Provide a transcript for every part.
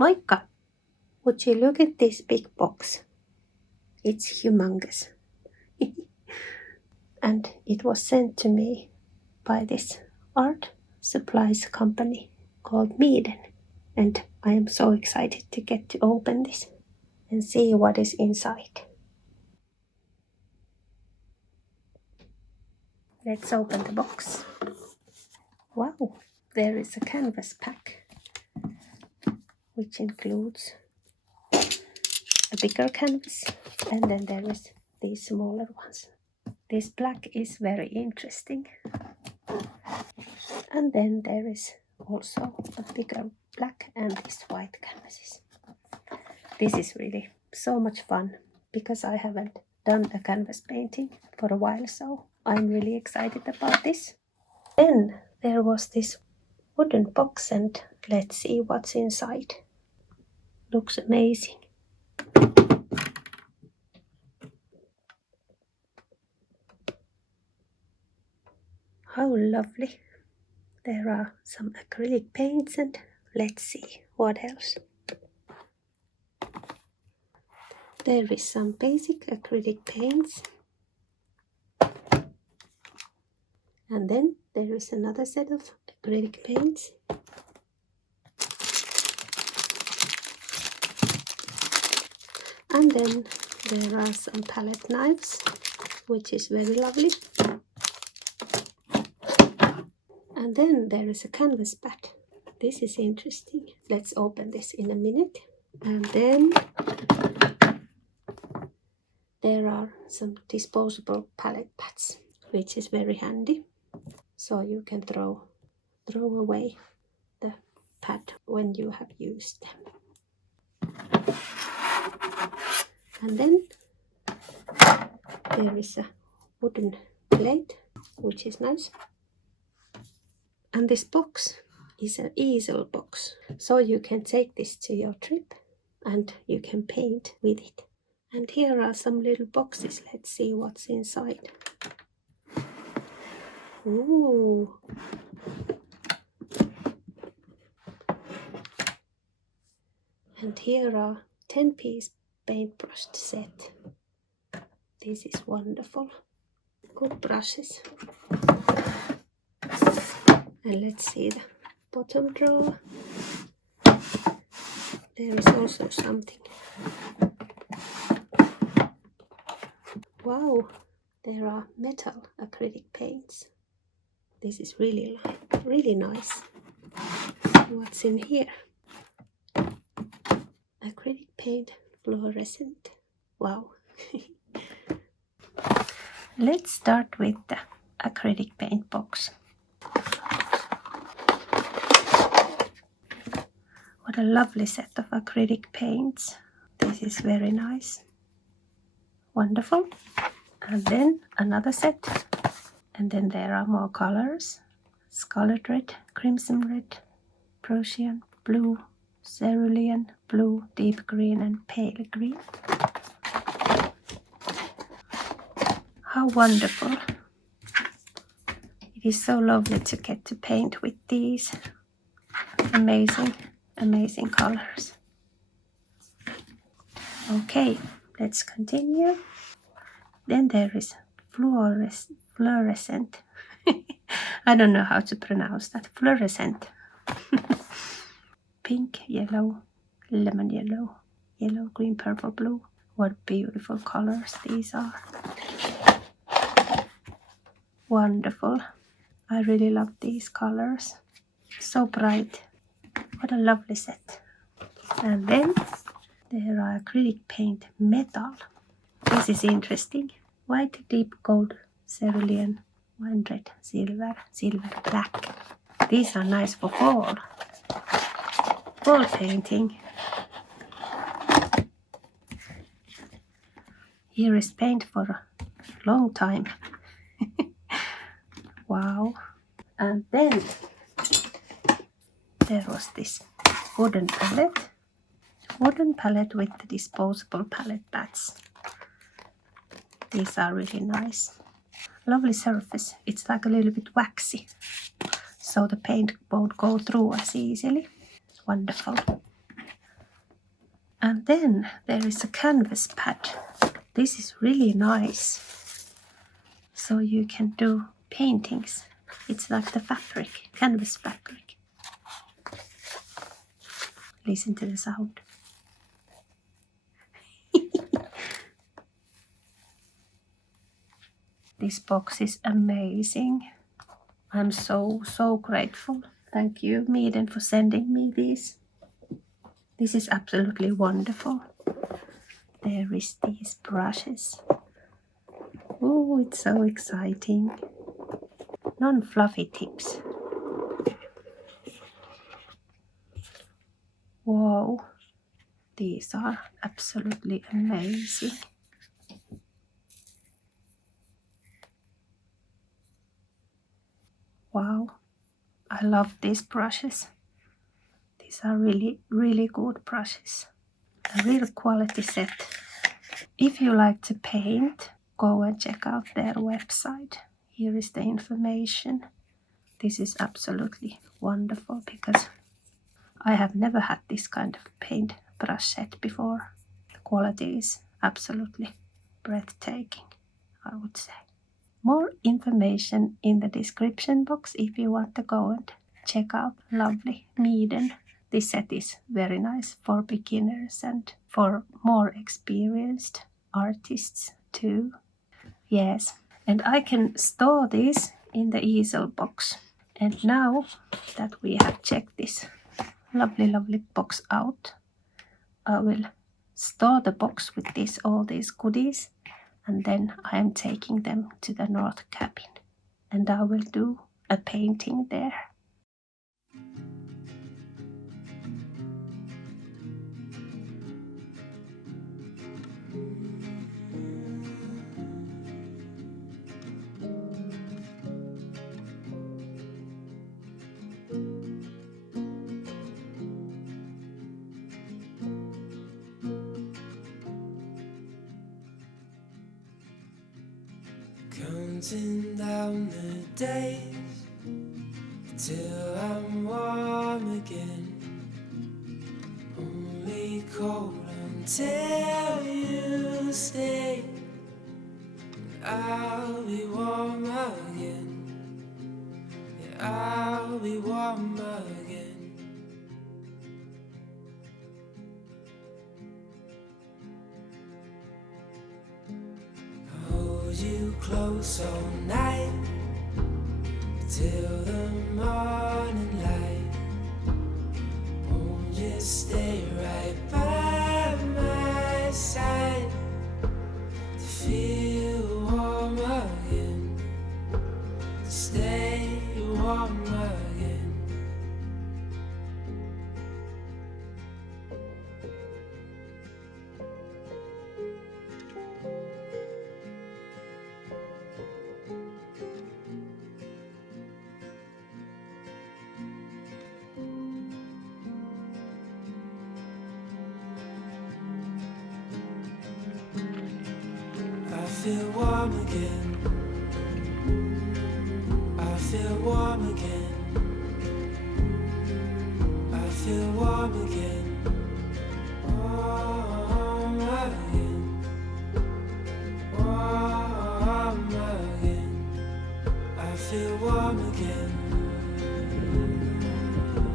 Moikka! Would you look at this big box? It's humongous. And it was sent to me by this art supplies company called Meeden. And I am so excited to get to open this and see what is inside. Let's open the box. Wow, there is a canvas pack, which includes a bigger canvas, and then there is these smaller ones. This black is very interesting. And then there is also a bigger black and these white canvases. This is really so much fun because I haven't done a canvas painting for a while, so I'm really excited about this. Then there was this wooden box, and let's see what's inside. Looks amazing. How lovely. There are some acrylic paints, and let's see what else. There is some basic acrylic paints. And then there is another set of acrylic paints. And then there are some palette knives, which is very lovely. And then there is a canvas pad. This is interesting. Let's open this in a minute. And then there are some disposable palette pads, which is very handy. So you can throw away the pad when you have used them. And then there is a wooden plate, which is nice. And this box is an easel box, so you can take this to your trip and you can paint with it. And here are some little boxes. Let's see what's inside. Ooh. And here are 10-piece paintbrush set. This is wonderful. Good brushes. And let's see the bottom drawer. There is also something. Wow, there are metal acrylic paints. This is really nice. What's in here? Acrylic paint, fluorescent. Wow. Let's start with the acrylic paint box. What a lovely set of acrylic paints. This is very nice. Wonderful. And then another set. And then there are more colors. Scarlet red, crimson red, Prussian blue, cerulean blue, deep green and pale green. How wonderful. It is so lovely to get to paint with these amazing colors. Okay, let's continue. Then there is fluorescent. I don't know how to pronounce that. Fluorescent. Pink, yellow, lemon yellow, yellow, green, purple, blue. What beautiful colors these are. Wonderful. I really love these colors. So bright. What a lovely set. And then there are acrylic paint metal. This is interesting. White, deep gold, cerulean, wine red, silver, black. These are nice for fall. Fall painting. Here is paint for a long time. Wow. And then there was this wooden palette with the disposable palette pads. These are really nice. Lovely surface. It's like a little bit waxy, so the paint won't go through as easily. Wonderful. And then there is a canvas pad. This is really nice. So you can do paintings. It's like the fabric, canvas fabric. Listen to the sound. This box is amazing. I'm so grateful. Thank you, Meeden, for sending me these. This is absolutely wonderful. There is these brushes. Oh, it's so exciting. Non-fluffy tips. Wow, these are absolutely amazing. Wow, I love these brushes. These are really good brushes. A real quality set. If you like to paint, go and check out their website. Here is the information. This is absolutely wonderful because I have never had this kind of paint brush set before. The quality is absolutely breathtaking, I would say. More information in the description box if you want to go and check out lovely Meeden. This set is very nice for beginners and for more experienced artists too. Yes, and I can store this in the easel box. And now that we have checked this lovely box out, I will store the box with all these goodies, and then I am taking them to the North cabin, and I will do a painting there. Counting down the days till I'm warm again. Only cold until you stay. I'll be warm again. Yeah, I'll be warm again. I'll hold you close all night till the morning light. Won't you stay right by my side to feel warm again, to stay warm again. I feel warm again. I feel warm again. I feel warm again. Warm again. Warm again. I feel warm again.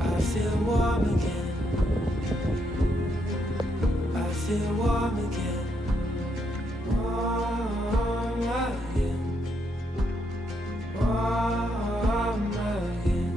I feel warm again. I feel warm again. Warm again. Warm again.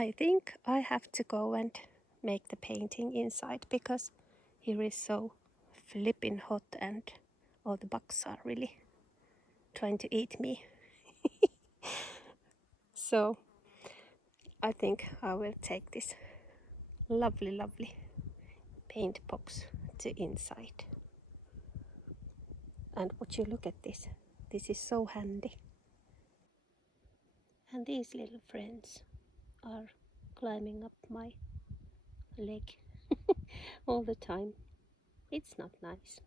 I think I have to go and make the painting inside because here is so flipping hot and all the bugs are really trying to eat me. So I think I will take this lovely paint box to inside. And would you look at this? This is so handy. And these little friends are climbing up my leg all the time. It's not nice.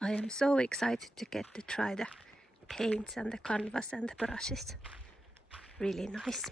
I am so excited to get to try the paints and the canvas and the brushes. Really nice.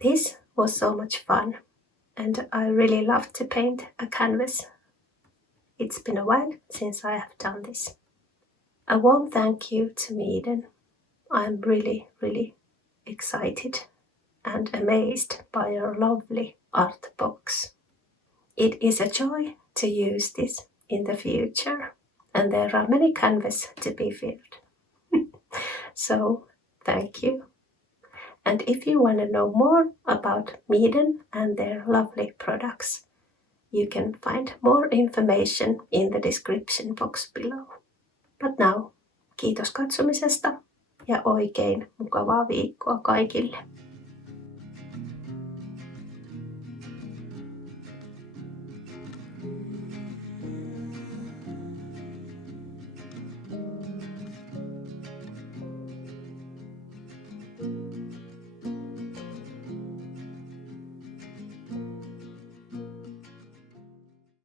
This was so much fun, and I really love to paint a canvas. It's been a while since I have done this. A warm thank you to Meeden. I'm really, really excited and amazed by your lovely art box. It is a joy to use this in the future, and there are many canvases to be filled. So, thank you. And if you want to know more about Meeden and their lovely products, you can find more information in the description box below. But now, kiitos katsomisesta ja oikein mukavaa viikkoa kaikille.